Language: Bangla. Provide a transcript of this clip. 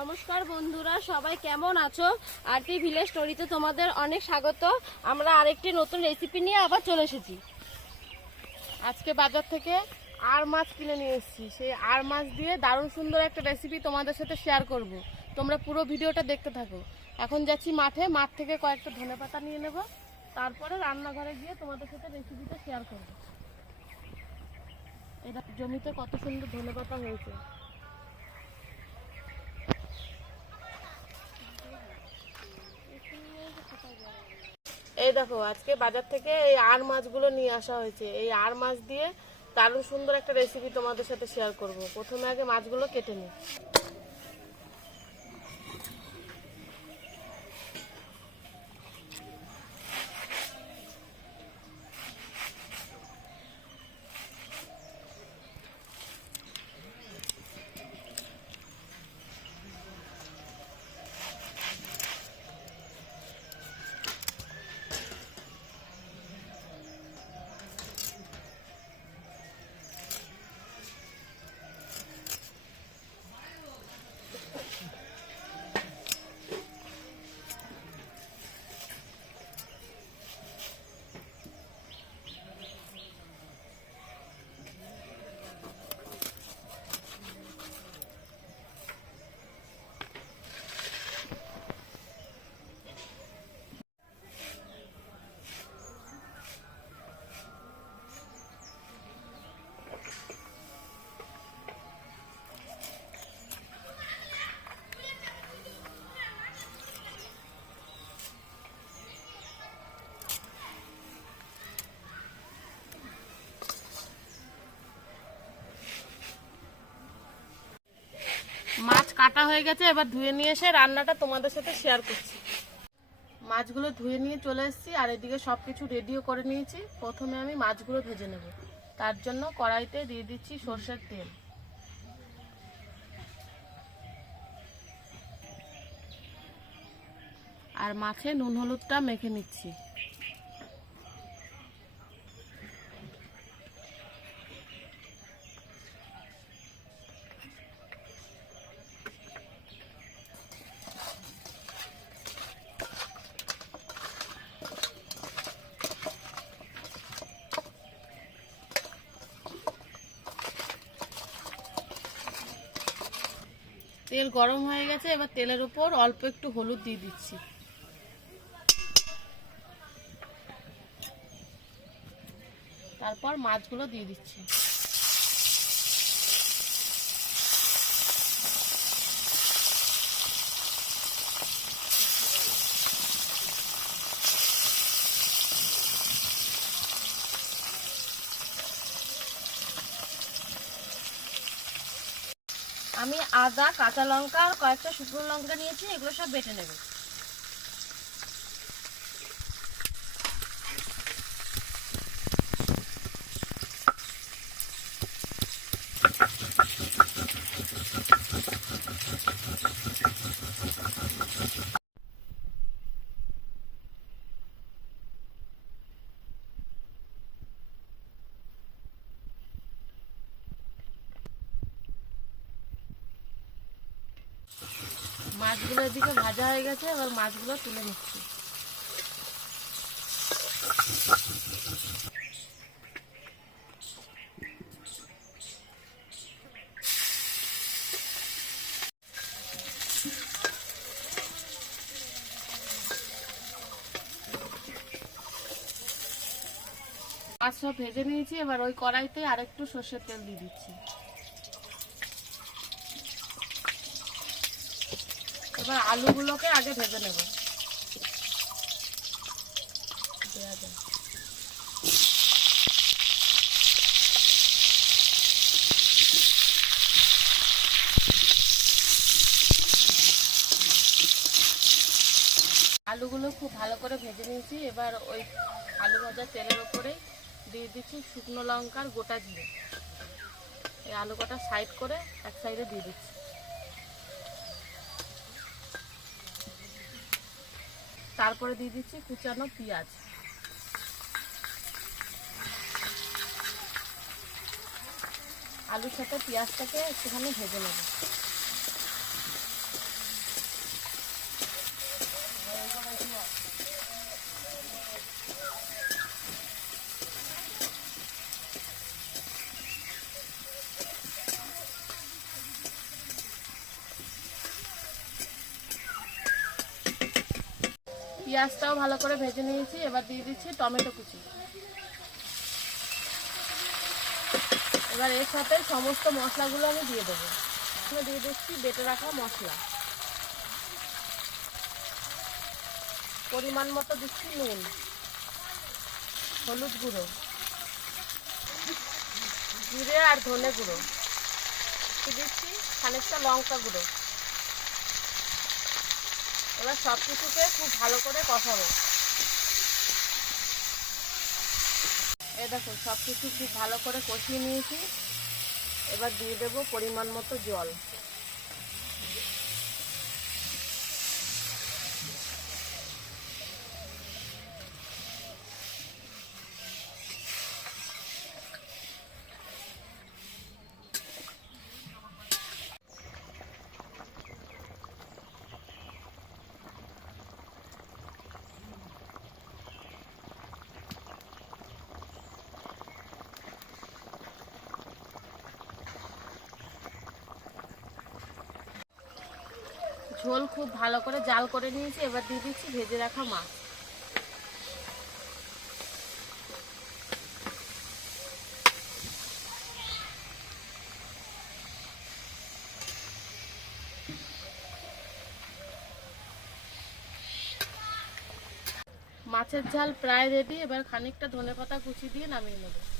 নমস্কার বন্ধুরা, সবাই কেমন আছো? আরতি ভিলেজ স্টোরিতে তোমাদের অনেক স্বাগত। আমরা আরেকটি নতুন রেসিপি নিয়ে আবার চলে এসেছি। আজকে বাজার থেকে আর মাছ কিনে নিয়ে এসেছি। সেই আর মাছ দিয়ে দারুণ সুন্দর একটা রেসিপি তোমাদের সাথে শেয়ার করব। তোমরা পুরো ভিডিওটা দেখতে থাকো। এখন যাচ্ছি মাঠে, মাঠ থেকে কয়েকটা ধনেপাতা নিয়ে নেব, তারপরে রান্নাঘরে গিয়ে তোমাদের সাথে রেসিপিটা শেয়ার করব। এটা জমিতে কত সুন্দর ধনেপাতা হয়েছে। এই দেখো, আজকে বাজার থেকে এই আর মাছগুলো নিয়ে আসা হয়েছে। এই আর মাছ দিয়ে দারুণ সুন্দর একটা রেসিপি তোমাদের সাথে শেয়ার করব। প্রথমে আগে মাছগুলো কেটে নিই। মাছ কাটা হয়ে গেছে, এবার ধুয়ে নিয়ে এসে রান্নাটা তোমাদের সাথে শেয়ার করছি। মাছগুলো ধুয়ে নিয়ে চলে এসেছি, আর এদিকে সবকিছু রেডিও করে নিয়েছি। প্রথমে আমি মাছগুলো ভেজে নেব। তার জন্য কড়াইতে দিয়ে দিচ্ছি সরষের তেল। আর মাছে নুন হলুদটা মেখে নিচ্ছি। তেল গরম হয়ে গেছে, এবার তেলের উপর অল্প একটু হলুদ দিয়ে দিচ্ছি। তারপর মাছগুলো দিয়ে দিচ্ছি। আমি আদা, কাঁচা লঙ্কা আর কয়েকটা শুকনো লঙ্কা নিয়েছি, এগুলো সব বেটে নেব। মাছগুলো এদিকে ভাজা হয়ে গেছে, এবার মাছগুলো তুলে নিচ্ছি। মাছ সব ভেজে নিয়েছি, এবার ওই কড়াইতে আরেকটু সর্ষের তেল দিয়ে দিচ্ছি। এবার আলুগুলোকে আগে ভেজে নেব। আলুগুলো খুব ভালো করে ভেজে নিয়েছি। এবার ওই আলু ভাজা তেলের ওপরেই দিয়ে দিচ্ছি শুকনো লঙ্কার গোটা জিরে। এই আলু কটা সাইড করে এক সাইডে দিয়ে দিচ্ছি। তারপরে দিয়ে দিচ্ছি কুচানো পেঁয়াজ। আলুর সাথে পেঁয়াজটাকে একটুখানি ভেজে নেব। পেঁয়াজটাও ভালো করে ভেজে নিয়েছি। এবার দিয়ে দিচ্ছি টমেটো কুচি। এবার এর সাথে সমস্ত মশলাগুলো আমি দিয়ে দেবো। দিয়ে দিচ্ছি বেটে রাখা মশলা, পরিমাণ মতো দিচ্ছি নুন, হলুদ গুঁড়ো, জিরে আর ধনে গুঁড়ো, দিচ্ছি খানিকটা লঙ্কা গুঁড়ো। এবার সব কিছুকে খুব ভালো করে কষাবো। এই দেখো সব কিছু খুব ভালো করে কষিয়ে নিয়েছি। এবার দিয়ে দেবো পরিমাণ মতো জল। ঝোল খুব ভালো করে জাল করে নিয়েছি। এবার দিয়ে দিচ্ছি ভেজে রাখা মাছ। মাছের ঝাল প্রায় রেডি। এবার খানিকটা ধনেপাতা কুচি দিয়ে নামিয়ে নেব।